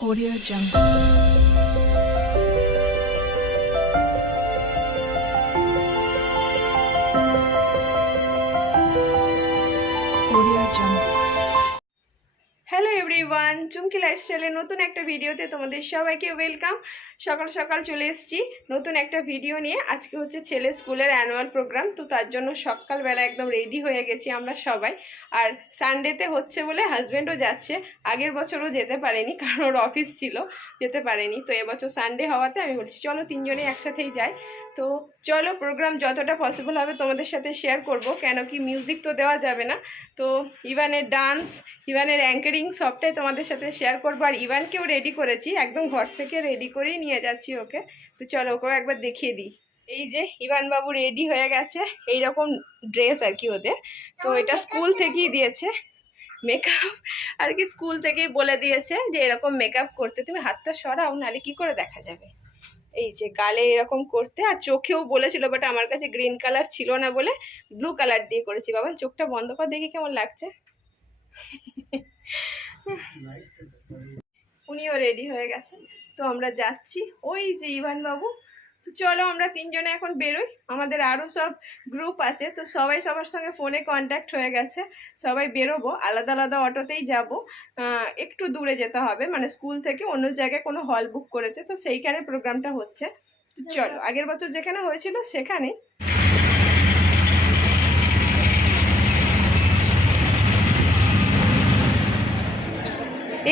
Audio Jungle. Audio Jungle. Hello everyone, Chumki লাইফস্টাইলের নতুন একটা ভিডিওতে তোমাদের সবাইকে ওয়েলকাম। সকাল সকাল চলে এসেছি নতুন একটা ভিডিও নিয়ে। আজকে হচ্ছে ছেলে স্কুলের অ্যানুয়াল প্রোগ্রাম, তো তার জন্য সকালবেলা একদম রেডি হয়ে গেছি আমরা সবাই। আর সানডেতে হচ্ছে বলে হাজব্যান্ডও যাচ্ছে। আগের বছরও যেতে পারেনি কারণ ওর অফিস ছিল, যেতে পারেনি। তো এবছর সানডে হওয়াতে আমি বলছি চলো তিনজনে একসাথেই যাই। তো চলো, প্রোগ্রাম যতটা পসিবল হবে তোমাদের সাথে শেয়ার করব, কেন কি মিউজিক তো দেওয়া যাবে না। তো ইভানের ডান্স, ইভানের অ্যাঙ্কারিং সবটাই তোমাদের সাথে শেয়ার করবো। আর ইভানকেও রেডি করেছি, একদম ঘর থেকে রেডি করেই নিয়ে যাচ্ছি ওকে। তো চলো ওকেও একবার দেখিয়ে দিই। এই যে ইভান বাবু রেডি হয়ে গেছে, এইরকম ড্রেস আর কি ওদের। তো এটা স্কুল থেকেই দিয়েছে মেকআপ, আর কি স্কুল থেকেই বলে দিয়েছে যে এরকম মেকআপ করতে। তুমি হাতটা সরাও, নাহলে কি করে দেখা যাবে। এই যে গালে এরকম করতে, আর চোখেও বলেছিল, বাট আমার কাছে গ্রিন কালার ছিল না বলে ব্লু কালার দিয়ে করেছি। বাবা চোখটা বন্ধ কর, দেখি কেমন লাগছে। উনিও রেডি হয়ে গেছে, তো আমরা যাচ্ছি। ওই যে ইভান বাবু। তো চলো আমরা তিনজনে এখন বেরোই। আমাদের আরও সব গ্রুপ আছে, তো সবাই সবার সঙ্গে ফোনে কন্ট্যাক্ট হয়ে গেছে। সবাই বেরোবো, আলাদা আলাদা অটোতেই যাব। একটু দূরে যেতে হবে, মানে স্কুল থেকে অন্য জায়গায় কোনো হল বুক করেছে, তো সেইখানে প্রোগ্রামটা হচ্ছে। তো চলো, আগের বছর যেখানে হয়েছিল সেখানে।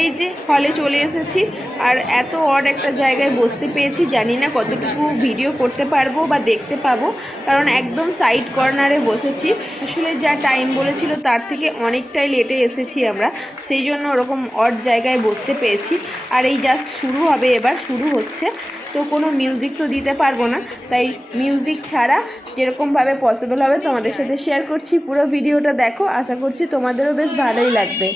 এই যে হলে চলে এসেছি, আর এত অড একটা জায়গায় বসতে পেয়েছি, জানি না কতটুকু ভিডিও করতে পারবো বা দেখতে পাবো, কারণ একদম সাইড কর্নারে বসেছি। আসলে যা টাইম বলেছিল তার থেকে অনেকটাই লেটে এসেছি আমরা, সেই জন্য ওরকম অড জায়গায় বসতে পেয়েছি। আর এই জাস্ট শুরু হবে, এবার শুরু হচ্ছে, তো কোনো মিউজিক তো দিতে পারবো না, তাই মিউজিক ছাড়া যেরকমভাবে পসিবল হবে তোমাদের সাথে শেয়ার করছি। পুরো ভিডিওটা দেখো, আশা করছি তোমাদেরও বেশ ভালোই লাগবে।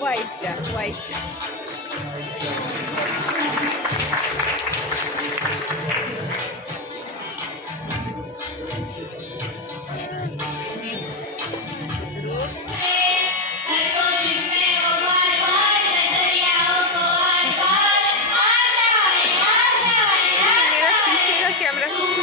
হোয়াইটটা হোয়াইটটা मेरा पीछे का कैमरा कुछ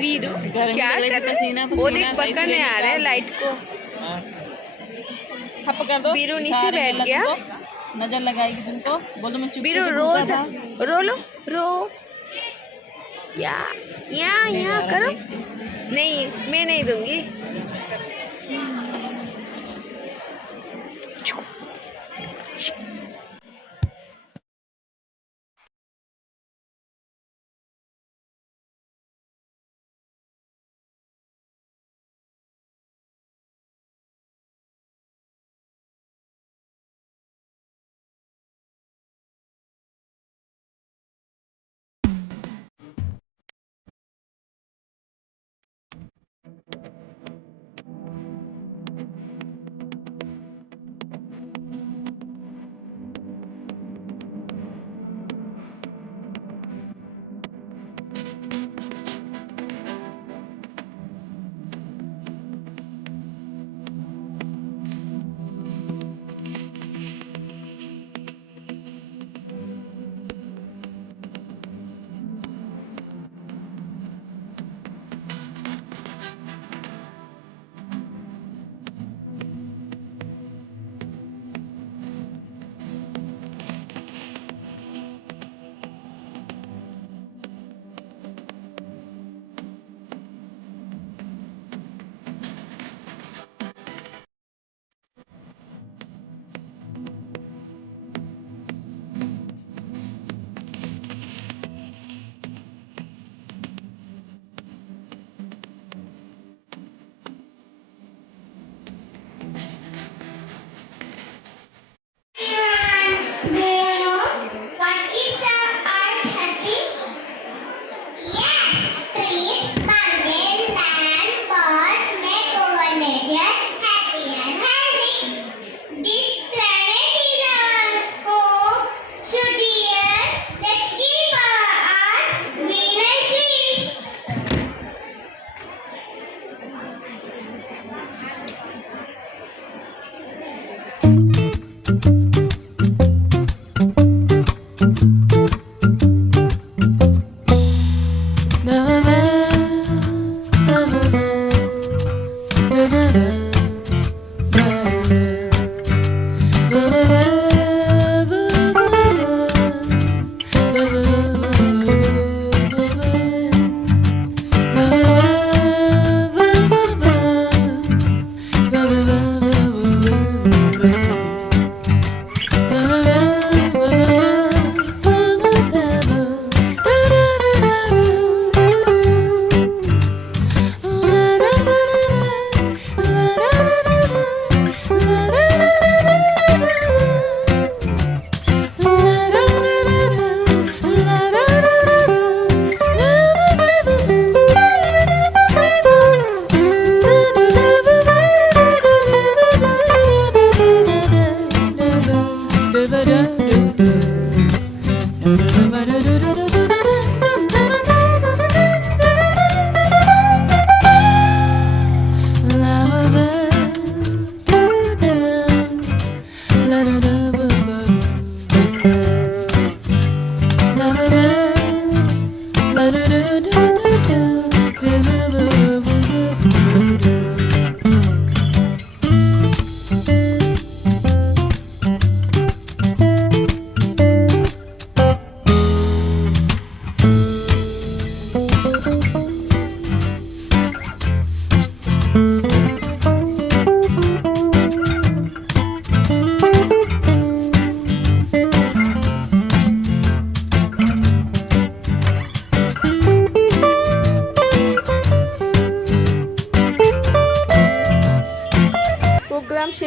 वीरू गर्मी क्या लग रही थी, कर रहे पसीना वो पसीना देख था, पकड़ने इसलिए आ रहे हैं निकाल लाइट को। ठप कर दो। वीरू दिखा नीचे रहे बैठ गलत गया। तुमको, नजर लगाएगी तुमको। बोलो मैं चुपके वीरू से रो घुसा जा, था। रो लो, रो या ले या जा रहा करो। देखती हूँ। नहीं मैं नहीं दूंगी।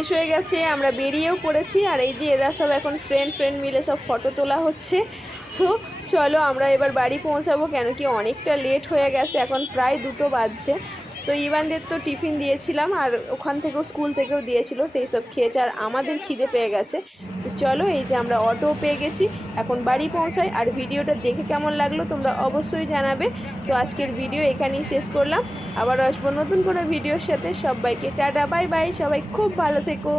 শেষ হয়ে গেছে, আমরা বেরিয়েও পড়েছি। আর এই যে এরা সব এখন ফ্রেন্ড মিলে সব ফটো তোলা হচ্ছে। তো চলো আমরা এবার বাড়ি পৌঁছাবো, কেন কি অনেকটা লেট হয়ে গেছে, এখন প্রায় 2টো বাজছে। তো ইভানদের তো টিফিন দিয়েছিলাম, আর ওখান থেকেও স্কুল থেকেও দিয়েছিল, সেই সব খেয়েছে, আর আমাদের খিদে পেয়ে গেছে। তো চলো, এই যে আমরা অটো পেয়ে গেছি, এখন বাড়ি পৌঁছাই। আর ভিডিওটা দেখে কেমন লাগলো তোমরা অবশ্যই জানাবে। তো আজকের ভিডিও এখানেই শেষ করলাম, আবার আসবো নতুন কোনো ভিডিওর সাথে। সবাইকে টাটা, বাই বাই, সবাই খুব ভালো থেকো।